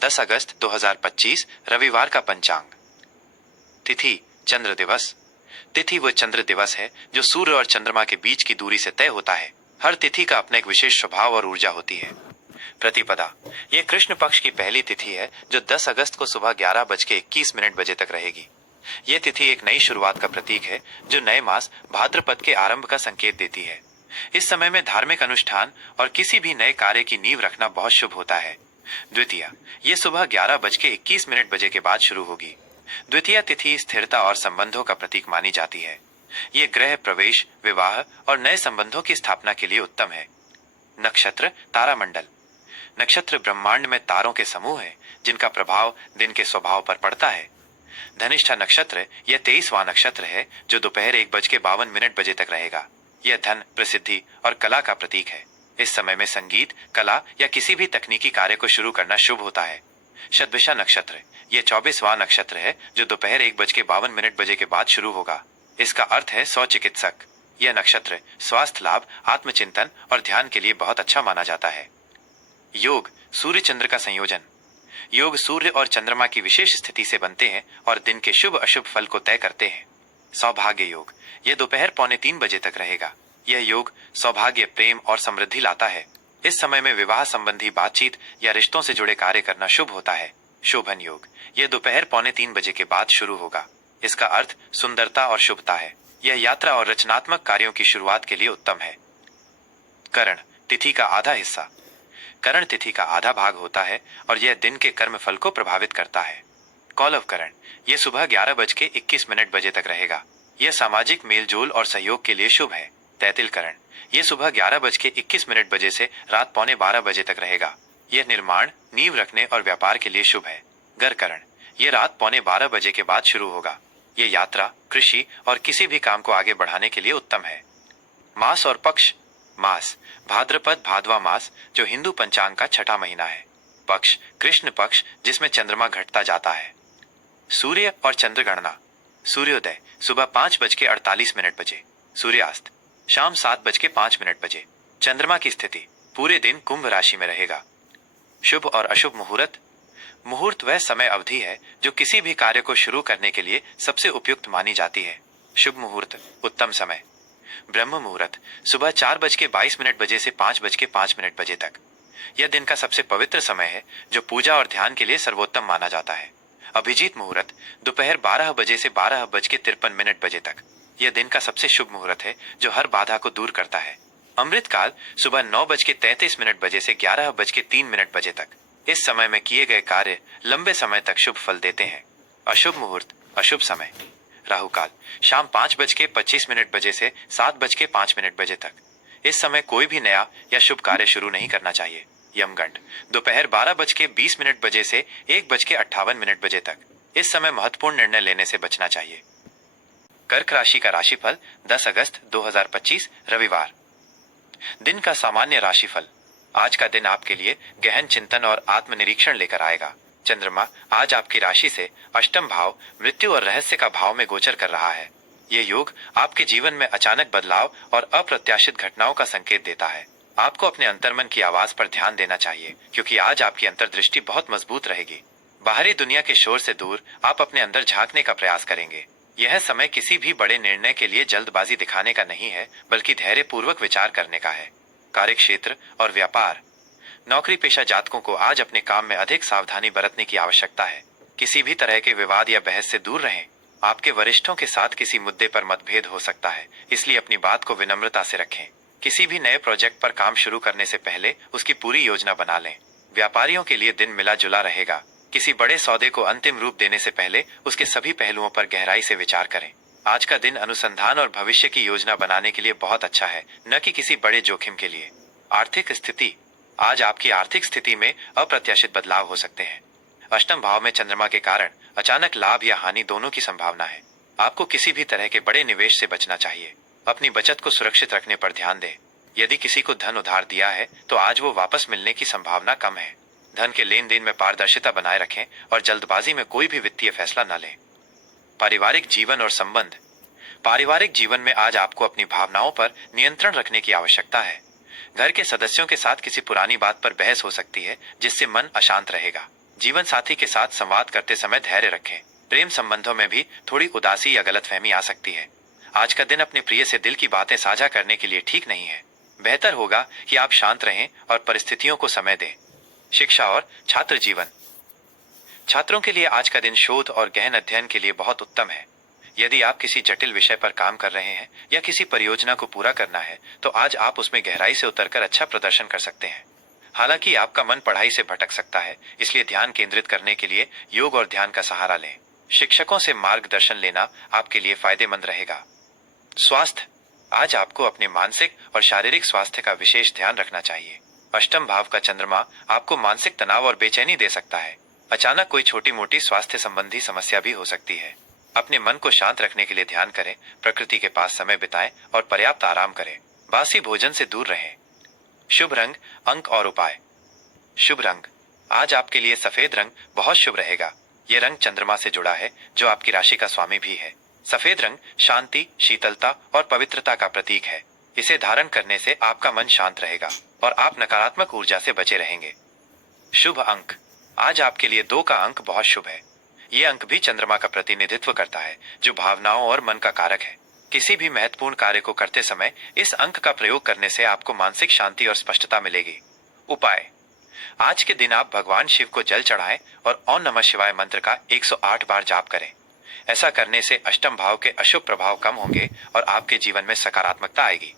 10 अगस्त 2025 रविवार का पंचांग। तिथि चंद्र दिवस। तिथि वो चंद्र दिवस है जो सूर्य और चंद्रमा के बीच की दूरी से तय होता है। हर तिथि का अपना एक विशेष स्वभाव और ऊर्जा होती है। प्रतिपदा ये कृष्ण पक्ष की पहली तिथि है जो 10 अगस्त को सुबह 11:21 बजे तक रहेगी। ये तिथि एक नई शुरुआत का प्रतीक है जो नए मास भाद्रपद के आरंभ का संकेत देती है। इस समय में धार्मिक अनुष्ठान और किसी भी नए कार्य की नींव रखना बहुत शुभ होता है। द्वितीया ये सुबह 11:21 के बाद शुरू होगी। द्वितीया तिथि स्थिरता और संबंधों का प्रतीक मानी जाती है। ये ग्रह प्रवेश, विवाह और नए संबंधों की स्थापना के लिए उत्तम है। नक्षत्र तारामंडल। नक्षत्र ब्रह्मांड में तारों के समूह है जिनका प्रभाव दिन के स्वभाव पर पड़ता है। धनिष्ठा नक्षत्र यह 23वां नक्षत्र है जो दोपहर 1:52 तक रहेगा। यह धन, प्रसिद्धि और कला का प्रतीक है। इस समय में संगीत, कला या किसी भी तकनीकी कार्य को शुरू करना शुभ होता है। शतभिषा नक्षत्र यह 24वां नक्षत्र है जो दोपहर 1:52 के बाद शुरू होगा। इसका अर्थ है सौ चिकित्सक। यह नक्षत्र स्वास्थ्य लाभ, आत्मचिंतन और ध्यान के लिए बहुत अच्छा माना जाता है। योग सूर्य चंद्र का संयोजन। योग सूर्य और चंद्रमा की विशेष स्थिति से बनते हैं और दिन के शुभ अशुभ फल को तय करते हैं। सौभाग्य योग यह दोपहर 2:45 तक रहेगा। यह योग सौभाग्य, प्रेम और समृद्धि लाता है। इस समय में विवाह संबंधी बातचीत या रिश्तों से जुड़े कार्य करना शुभ होता है। शोभन योग यह दोपहर 2:45 के बाद शुरू होगा। इसका अर्थ सुंदरता और शुभता है। यह यात्रा और रचनात्मक कार्यों की शुरुआत के लिए उत्तम है। करण तिथि का आधा हिस्सा। करण तिथि का आधा भाग होता है और यह दिन के कर्म फल को प्रभावित करता है। कौलव करण यह सुबह 11:21 तक रहेगा। यह सामाजिक मेलजोल और सहयोग के लिए शुभ है। तैतिल करण यह सुबह 11:21 से रात 11:45 तक रहेगा। यह निर्माण, नींव रखने और व्यापार के लिए शुभ है। गर करण यह रात 11:15 के बाद शुरू होगा। यह यात्रा, कृषि और किसी भी काम को आगे बढ़ाने के लिए उत्तम है। मास और पक्ष। मास भाद्रपद भादवा मास जो हिंदू पंचांग का छठा महीना है। पक्ष कृष्ण पक्ष जिसमें चंद्रमा घटता जाता है। सूर्य और चंद्र गणना। सूर्योदय सुबह 5:48 सूर्यास्त शाम 7:05 चंद्रमा की स्थिति पूरे दिन कुंभ राशि में रहेगा। शुभ और अशुभ मुहूर्त। मुहूर्त वह समय अवधि है जो किसी भी कार्य को शुरू करने के लिए सबसे उपयुक्त मानी जाती है। शुभ मुहूर्त उत्तम समय। ब्रह्म मुहूर्त सुबह 4:22 से 5:05 तक। यह दिन का सबसे पवित्र समय है जो पूजा और ध्यान के लिए सर्वोत्तम माना जाता है। अभिजीत मुहूर्त दोपहर 12 से 12:53 तक। यह दिन का सबसे शुभ मुहूर्त है जो हर बाधा को दूर करता है। अमृत काल सुबह 9:33 से 11:03 तक। इस समय में किए गए कार्य लंबे समय तक शुभ फल देते हैं। अशुभ मुहूर्त अशुभ समय। राहु काल शाम 5:25 से 7:05 तक। इस समय कोई भी नया या शुभ कार्य शुरू नहीं करना चाहिए। यमगंड दोपहर 12:20 से 1:58 तक। इस समय महत्वपूर्ण निर्णय लेने से बचना चाहिए। कर्क राशि का राशिफल 10 अगस्त 2025 रविवार। दिन का सामान्य राशिफल। आज का दिन आपके लिए गहन चिंतन और आत्मनिरीक्षण लेकर आएगा। चंद्रमा आज आपकी राशि से अष्टम भाव, मृत्यु और रहस्य का भाव में गोचर कर रहा है। यह योग आपके जीवन में अचानक बदलाव और अप्रत्याशित घटनाओं का संकेत देता है। आपको अपने अंतर्मन की आवाज पर ध्यान देना चाहिए क्योंकि आज आपकी अंतर्दृष्टि बहुत मजबूत रहेगी। बाहरी दुनिया के शोर से दूर आप अपने अंदर झांकने का प्रयास करेंगे। यह समय किसी भी बड़े निर्णय के लिए जल्दबाजी दिखाने का नहीं है बल्कि धैर्यपूर्वक विचार करने का है। कार्यक्षेत्र और व्यापार। नौकरी पेशा जातकों को आज अपने काम में अधिक सावधानी बरतने की आवश्यकता है। किसी भी तरह के विवाद या बहस से दूर रहें। आपके वरिष्ठों के साथ किसी मुद्दे पर मतभेद हो सकता है, इसलिए अपनी बात को विनम्रता से रखें। किसी भी नए प्रोजेक्ट पर काम शुरू करने से पहले उसकी पूरी योजना बना लें। व्यापारियों के लिए दिन मिला जुला रहेगा। किसी बड़े सौदे को अंतिम रूप देने से पहले उसके सभी पहलुओं पर गहराई से विचार करें। आज का दिन अनुसंधान और भविष्य की योजना बनाने के लिए बहुत अच्छा है, न कि किसी बड़े जोखिम के लिए। आर्थिक स्थिति। आज आपकी आर्थिक स्थिति में अप्रत्याशित बदलाव हो सकते हैं। अष्टम भाव में चंद्रमा के कारण अचानक लाभ या हानि दोनों की संभावना है। आपको किसी भी तरह के बड़े निवेश से बचना चाहिए। अपनी बचत को सुरक्षित रखने पर ध्यान दें। यदि किसी को धन उधार दिया है तो आज वो वापस मिलने की संभावना कम है। धन के लेन देन में पारदर्शिता बनाए रखें और जल्दबाजी में कोई भी वित्तीय फैसला न लें। पारिवारिक जीवन और संबंध। पारिवारिक जीवन में आज आपको अपनी भावनाओं पर नियंत्रण रखने की आवश्यकता है। घर के सदस्यों के साथ किसी पुरानी बात पर बहस हो सकती है जिससे मन अशांत रहेगा। जीवन साथी के साथ संवाद करते समय धैर्य रखें। प्रेम संबंधों में भी थोड़ी उदासी या गलतफहमी आ सकती है। आज का दिन अपने प्रिय से दिल की बातें साझा करने के लिए ठीक नहीं है। बेहतर होगा कि आप शांत रहें और परिस्थितियों को समय दें। शिक्षा और छात्र जीवन। छात्रों के लिए आज का दिन शोध और गहन अध्ययन के लिए बहुत उत्तम है। यदि आप किसी जटिल विषय पर काम कर रहे हैं या किसी परियोजना को पूरा करना है तो आज आप उसमें गहराई से उतरकर अच्छा प्रदर्शन कर सकते हैं। हालांकि आपका मन पढ़ाई से भटक सकता है, इसलिए ध्यान केंद्रित करने के लिए योग और ध्यान का सहारा लें। शिक्षकों से मार्गदर्शन लेना आपके लिए फायदेमंद रहेगा। स्वास्थ्य। आज आपको अपने मानसिक और शारीरिक स्वास्थ्य का विशेष ध्यान रखना चाहिए। अष्टम भाव का चंद्रमा आपको मानसिक तनाव और बेचैनी दे सकता है। अचानक कोई छोटी मोटी स्वास्थ्य संबंधी समस्या भी हो सकती है। अपने मन को शांत रखने के लिए ध्यान करें, प्रकृति के पास समय बिताएं और पर्याप्त आराम करें। बासी भोजन से दूर रहें। शुभ रंग, अंक और उपाय। शुभ रंग। आज आपके लिए सफेद रंग बहुत शुभ रहेगा। यह रंग चंद्रमा से जुड़ा है, जो आपकी राशि का स्वामी भी है। सफेद रंग शांति, शीतलता और पवित्रता का प्रतीक है। इसे धारण करने से आपका मन शांत रहेगा और आप नकारात्मक ऊर्जा से बचे रहेंगे। शुभ अंक। आज आपके लिए 2 का अंक बहुत शुभ है। ये अंक भी चंद्रमा का प्रतिनिधित्व करता है, जो भावनाओं और मन का कारक है। किसी भी महत्वपूर्ण कार्य को करते समय इस अंक का प्रयोग करने से आपको मानसिक शांति और स्पष्टता मिलेगी। उपाय। आज के दिन आप भगवान शिव को जल चढ़ाएं और ओम नमः शिवाय मंत्र का 108 बार जाप करें। ऐसा करने से अष्टम भाव के अशुभ प्रभाव कम होंगे और आपके जीवन में सकारात्मकता आएगी।